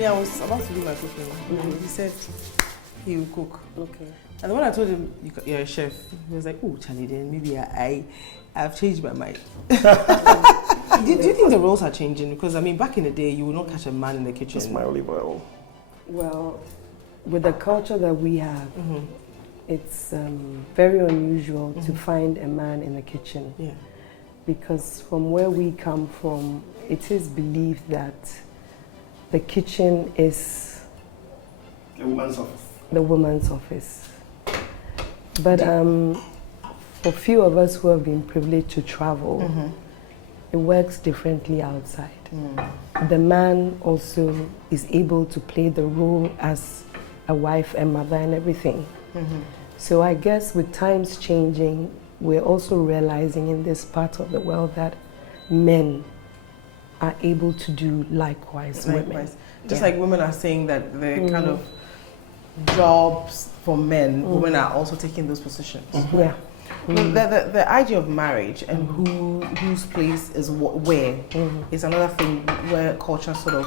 Me, I was about to do my cooking. He said he will cook. Okay. And when I told him you're a chef, he was like, "Oh, Charlie, then maybe I've changed my mind." Do you think the roles are changing? Because I mean, back in the day, you would not catch a man in the kitchen. That's my olive oil. Well, with the culture that we have, it's very unusual to find a man in the kitchen. Yeah. Because from where we come from, it is believed that the kitchen is The woman's office. the woman's office. But for few of us who have been privileged to travel, it works differently outside. The man also is able to play the role as a wife and mother and everything. So I guess with times changing, we're also realizing in this part of the world that men are able to do likewise. Women. Just like women are saying that the kind of jobs for men, women are also taking those positions. Yeah. The idea of marriage and whose place is where is another thing where culture sort of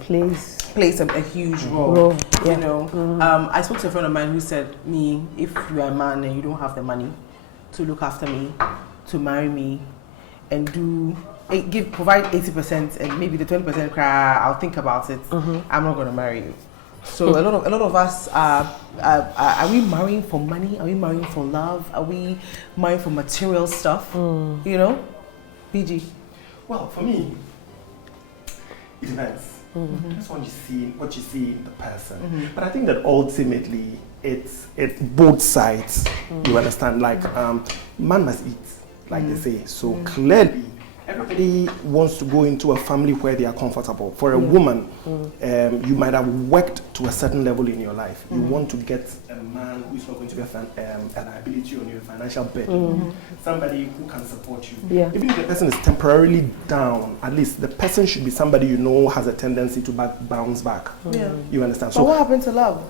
plays a huge role. Yeah. You know, I spoke to a friend of mine who said, "Me, if you are a man and you don't have the money to look after me, to marry me, and provide 80% and maybe the 20% cry, I'll think about it. I'm not going to marry you." So a lot of us are we marrying for money? Are we marrying for love? Are we marrying for material stuff? You know, PG. Well, for me, it depends. That's what you see in the person. But I think that ultimately it's both sides. You understand? Like man must eat, like they say. So clearly, everybody wants to go into a family where they are comfortable. For a woman, you might have worked to a certain level in your life. You want to get a man who is not going to be a liability on your financial burden. Somebody who can support you. Yeah. Even if the person is temporarily down, at least the person should be somebody you know has a tendency to bounce back. Yeah. You understand? But what happened to love?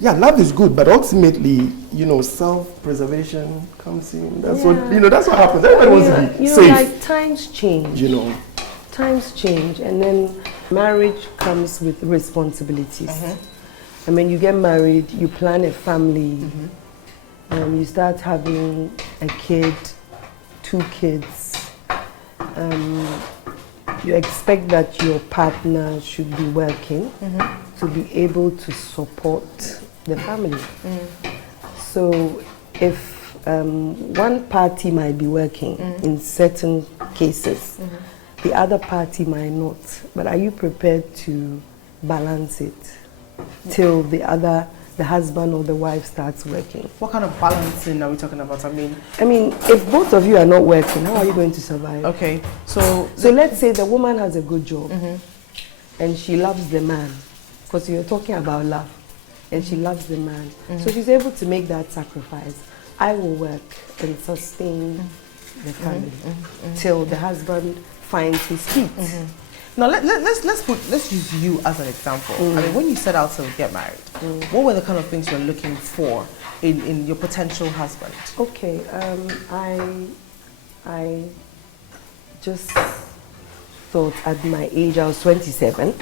Yeah, love is good, but ultimately, you know, self-preservation comes in. That's what, you know, that's what happens. Everybody wants to be safe. Like times change. You know. Times change, and then marriage comes with responsibilities. And when you get married, you plan a family, you start having a kid, 2 kids. You expect that your partner should be working to be able to support the family. So if one party might be working in certain cases, the other party might not. But are you prepared to balance it till the husband or the wife starts working? What kind of balancing are we talking about? I mean, if both of you are not working, how are you going to survive? Okay, so let's say the woman has a good job and she loves the man, because you're talking about love, and she loves the man. So she's able to make that sacrifice. I will work and sustain the family till the husband finds his feet. Now let's use you as an example. I mean, when you set out to get married, what were the kind of things you were looking for in your potential husband? Okay, I just thought at my age, I was 27,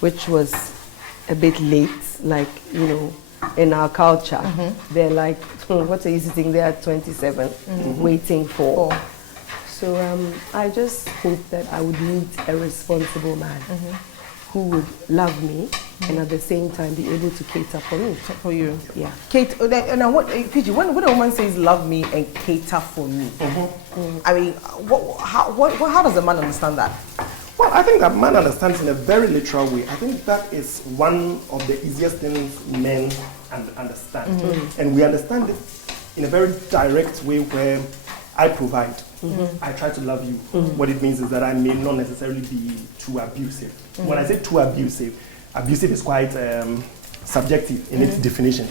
which was a bit late, like, you know, in our culture. They're like, what are you sitting there at 27 waiting for? So I just hope that I would meet a responsible man who would love me and at the same time be able to cater for me. For you? Yeah. Now, PG, when a woman says love me and cater for me, I mean, how does a man understand that? Well, I think that man understands in a very literal way. I think that is one of the easiest things men understand. And we understand it in a very direct way where I provide. I try to love you. What it means is that I may not necessarily be too abusive. When I say too abusive is quite subjective in its definition.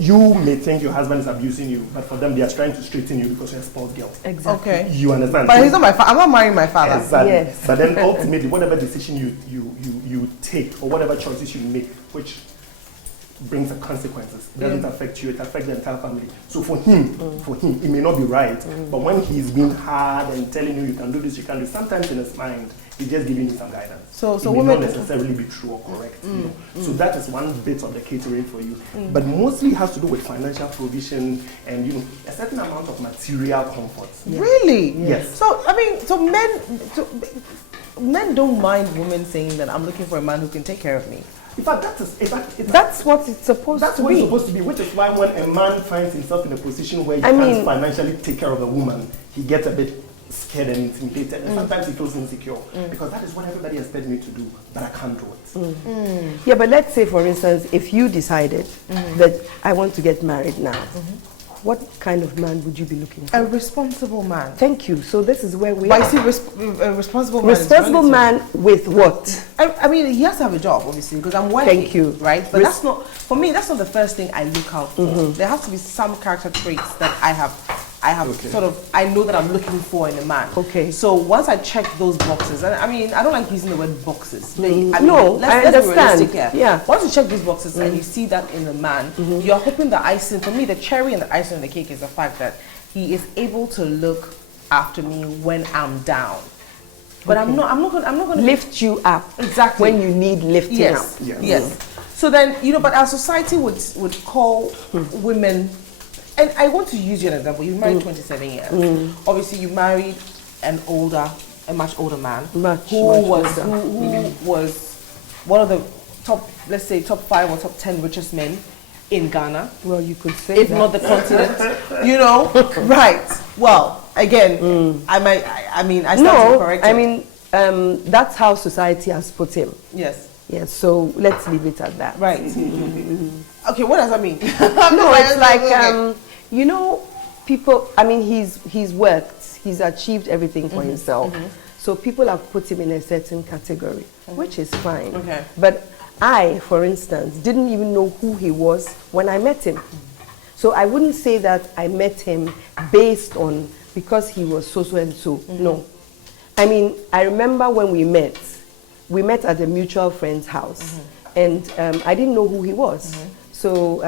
You may think your husband is abusing you, but for them they are trying to straighten you because you're a spoiled girl. Exactly. Okay. You understand? But he's not my father. I'm not marrying my father. Exactly. Yes. But then ultimately, whatever decision you take or whatever choices you make, which brings the consequences. It doesn't affect you, it affects the entire family. So for him, it may not be right, but when he's being hard and telling you can do this, you can do, sometimes in his mind, he's just giving you some guidance. So it may not necessarily be true or correct. You know? So that is one bit of the catering for you. But mostly it has to do with financial provision and, you know, a certain amount of material comfort. Yeah. Really? Yes. So, I mean, men don't mind women saying that I'm looking for a man who can take care of me. In fact, that's what it's supposed to be. That's what it's supposed to be, which is why when a man finds himself in a position where he can't financially take care of a woman, he gets a bit scared and intimidated, and sometimes he feels insecure because that is what everybody expects me to do, but I can't do it. Yeah, but let's say, for instance, if you decided that I want to get married now, what kind of man would you be looking for? A responsible man. Thank you. So this is where we are. But I see a responsible man. Responsible man with what? I mean, he has to have a job, obviously, because I'm working. Thank you. Right? But that's not, for me, that's not the first thing I look out for. There has to be some character traits that I have sort of, I know that I'm looking for in a man. Okay. So once I check those boxes, and I mean, I don't like using the word boxes. I understand. Yeah. Once you check these boxes and you see that in a man, you're hoping the icing, for me, the cherry and the icing on the cake is the fact that he is able to look after me when I'm down. But I'm not going to lift you up. Exactly. When you need lifting up. Yes. So then, you know, but our society would call women. And I want to use you as an example. You married 27 years. Obviously, you married a much older man who was one of the top, let's say, top 5 or top 10 richest men in Ghana. Well, you could say if not the continent, you know, right? Well, again, I stand to correct him. That's how society has put him. Yes. Yes. So let's leave it at that. Right. Okay, what does that mean? No, it's like, you know, people, I mean, he's worked, he's achieved everything for himself. So people have put him in a certain category, which is fine. Okay. But I, for instance, didn't even know who he was when I met him. So I wouldn't say that I met him based on, because he was so and so. No. I mean, I remember when we met at a mutual friend's house. And I didn't know who he was. So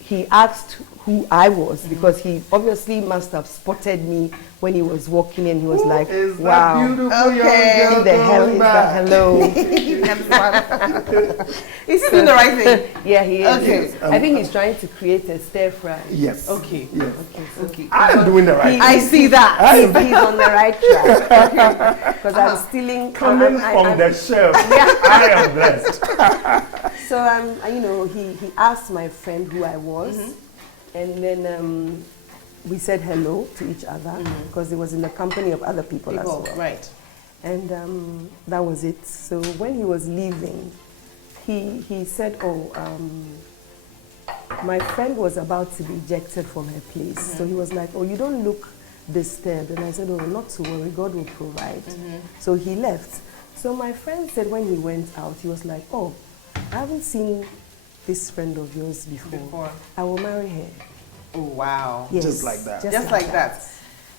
he asked who I was because he obviously must have spotted me when he was walking in. He was like, wow, okay, who the hell is that? Hello. Is he doing the right thing? Yeah, he is. Okay. I think he's trying to create a stir fry. Yes. Okay. Yes. Okay. I'm doing the right thing. I see that. He's on the right track. Because I'm stealing. Coming from the shelf. I am blessed. So, you know, he asked my friend who I was. And then we said hello to each other because it was in the company of other people as well. Right. And that was it. So when he was leaving, he said, my friend was about to be ejected from her place. So he was like, oh, you don't look disturbed. And I said, oh, not to worry, God will provide. So he left. So my friend said when he went out, he was like, oh, I haven't seen this friend of yours before. I will marry her. Oh, wow. Yes. Just like that. Just like that.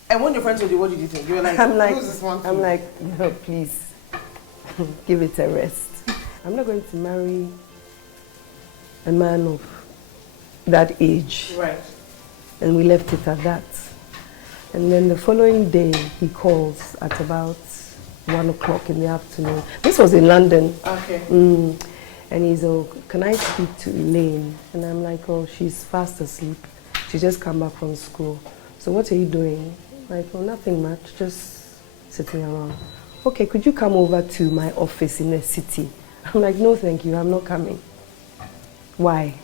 And when your friends told you, what did you think? You were like, who's this one? I'm like, no, please, give it a rest. I'm not going to marry a man of that age. Right. And we left it at that. And then the following day, he calls at about 1 o'clock in the afternoon. This was in London. Okay. And he's, oh, can I speak to Elaine? And I'm like, oh, she's fast asleep. She just come back from school. So what are you doing? Like, oh, nothing much, just sitting around. Okay, could you come over to my office in the city? I'm like, no, thank you, I'm not coming. Why?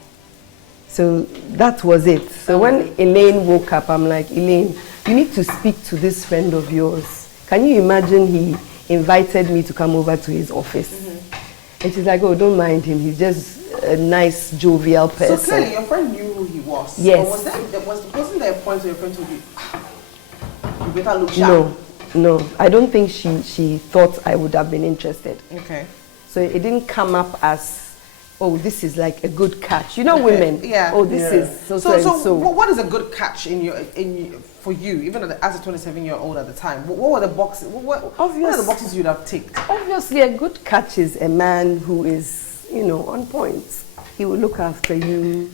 So that was it. So when Elaine woke up, I'm like, Elaine, you need to speak to this friend of yours. Can you imagine he invited me to come over to his office? And she's like, oh, don't mind him. He's just a nice, jovial person. So clearly, your friend knew who he was. Yes. But wasn't there a point where your friend told you, you better look sharp? No. I don't think she thought I would have been interested. Okay. So it didn't come up as, oh, this is like a good catch. You know, women. Yeah. Oh, this is so. What is a good catch for you, even as a 27-year-old at the time? What were the boxes? What are the boxes you'd have ticked? Obviously, a good catch is a man who is, you know, on point. he will look after you,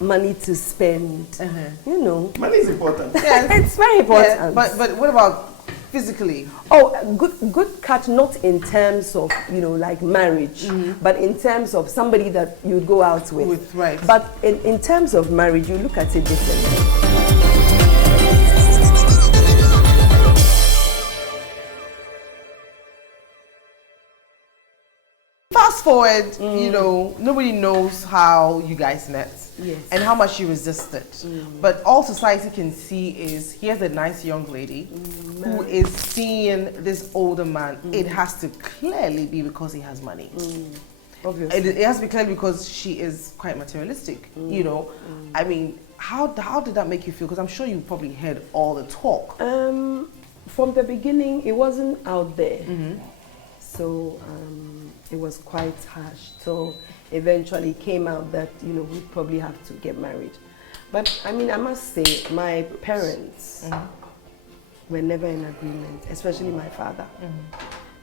money to spend, you know. Money is important. Yes. It's very important. Yeah, but what about physically? Oh, good catch, not in terms of, you know, like marriage, but in terms of somebody that you go out with. Right. But in terms of marriage, you look at it differently. Fast forward, you know, nobody knows how you guys met. Yes. And how much you resisted. But all society can see is here's a nice young lady who is seeing this older man. It has to clearly be because he has money. Obviously. It has to be clearly because she is quite materialistic. You know, I mean, how did that make you feel? Because I'm sure you probably heard all the talk. From the beginning, it wasn't out there. So it was quite harsh. So eventually it came out that, you know, we probably have to get married. But I mean, I must say, my parents were never in agreement, especially my father.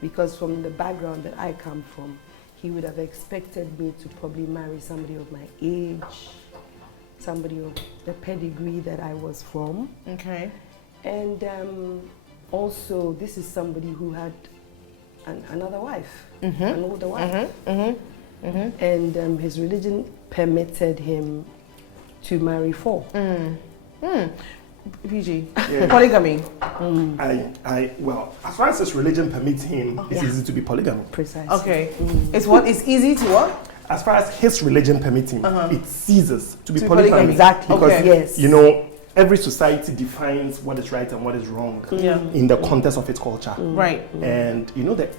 Because from the background that I come from, he would have expected me to probably marry somebody of my age, somebody of the pedigree that I was from. Okay. And also, this is somebody who had another wife, an older wife. And his religion permitted him to marry 4. PG, polygamy. Well, as far as his religion permits him, it's easy to be polygamy. Precisely. Okay. It's what? It's easy to what? As far as his religion permits him, it ceases to be polygamy. Exactly. Because, Yes. you know, every society defines what is right and what is wrong in the context of its culture. Right. And you know that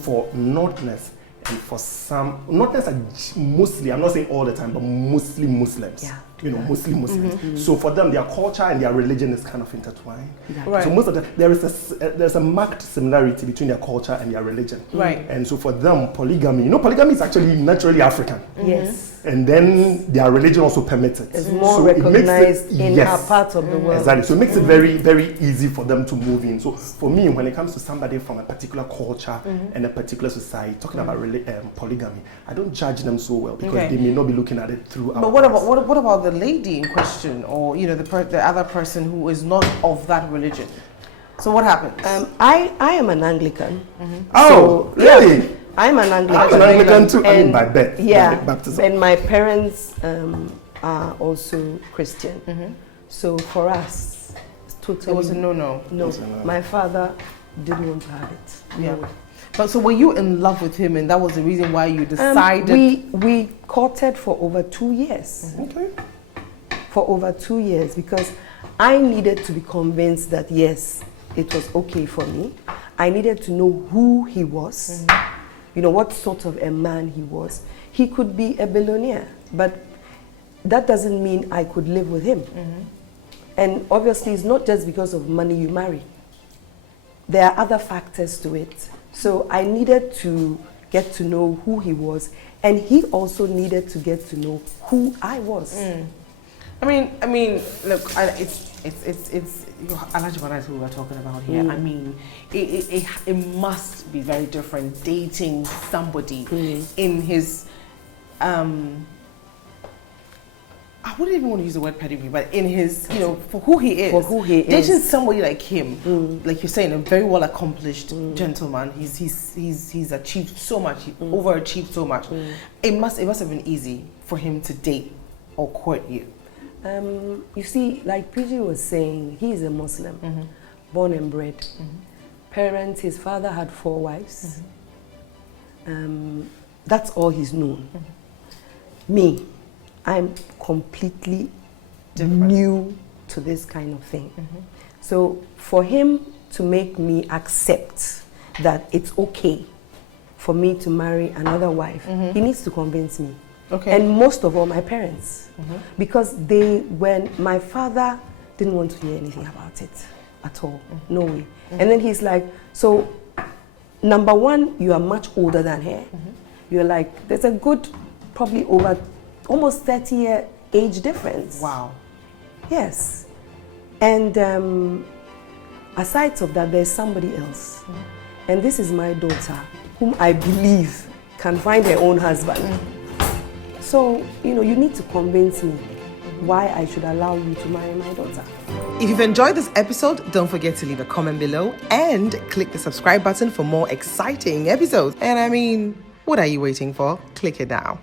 for Northerners and for some, Northerners are mostly, I'm not saying all the time, but mostly Muslims. Yeah. You know, mostly Muslims. So for them, their culture and their religion is kind of intertwined. Right. So most of the, there's a marked similarity between their culture and their religion. Right. And so for them, polygamy, you know, polygamy is actually naturally African. Yes. And then their religion also permits it. It's more So recognized it in our part of the world. Exactly. So it makes it very, very easy for them to move in. So for me, when it comes to somebody from a particular culture and a particular society, talking about polygamy, I don't judge them so well because they may not be looking at it through. But what about the lady in question, or you know, the other person who is not of that religion? So what happens? I am an Anglican. Oh, So, really? yeah, I'm an Anglican. I'm an Anglican too. I mean, by birth. Yeah. By baptism. And my parents are also Christian. So for us, it's totally. It was a no. No, my father didn't want to have it. Yeah. No. But so were you in love with him, and that was the reason why you decided? We courted for over 2 years. Okay. For over 2 years, because I needed to be convinced that yes, it was okay for me. I needed to know who he was, you know, what sort of a man he was. He could be a billionaire, but that doesn't mean I could live with him. And obviously, it's not just because of money you marry. There are other factors to it. So I needed to get to know who he was, and he also needed to get to know who I was. I mean, look, it's Alajibana is who we're talking about here. I mean, it must be very different dating somebody in his, I wouldn't even want to use the word pedigree, but in his, you know, for who he is. For who he is. Dating somebody like him, like you're saying, a very well accomplished gentleman. He's achieved so much, he overachieved so much. It must have been easy for him to date or court you. You see, like PG was saying, he is a Muslim, born and bred. Parents, his father had 4 wives. That's all he's known. Me, I'm completely new to this kind of thing. So for him to make me accept that it's okay for me to marry another wife, he needs to convince me. Okay. And most of all, my parents. Because when my father didn't want to hear anything about it at all. No way. And then he's like, so, number one, you are much older than her. You're like, there's a good, probably over almost 30-year age difference. Wow. Yes. And aside of that, there's somebody else. And this is my daughter, whom I believe can find her own husband. So, you need to convince me why I should allow you to marry my daughter. If you've enjoyed this episode, don't forget to leave a comment below and click the subscribe button for more exciting episodes. And what are you waiting for? Click it now.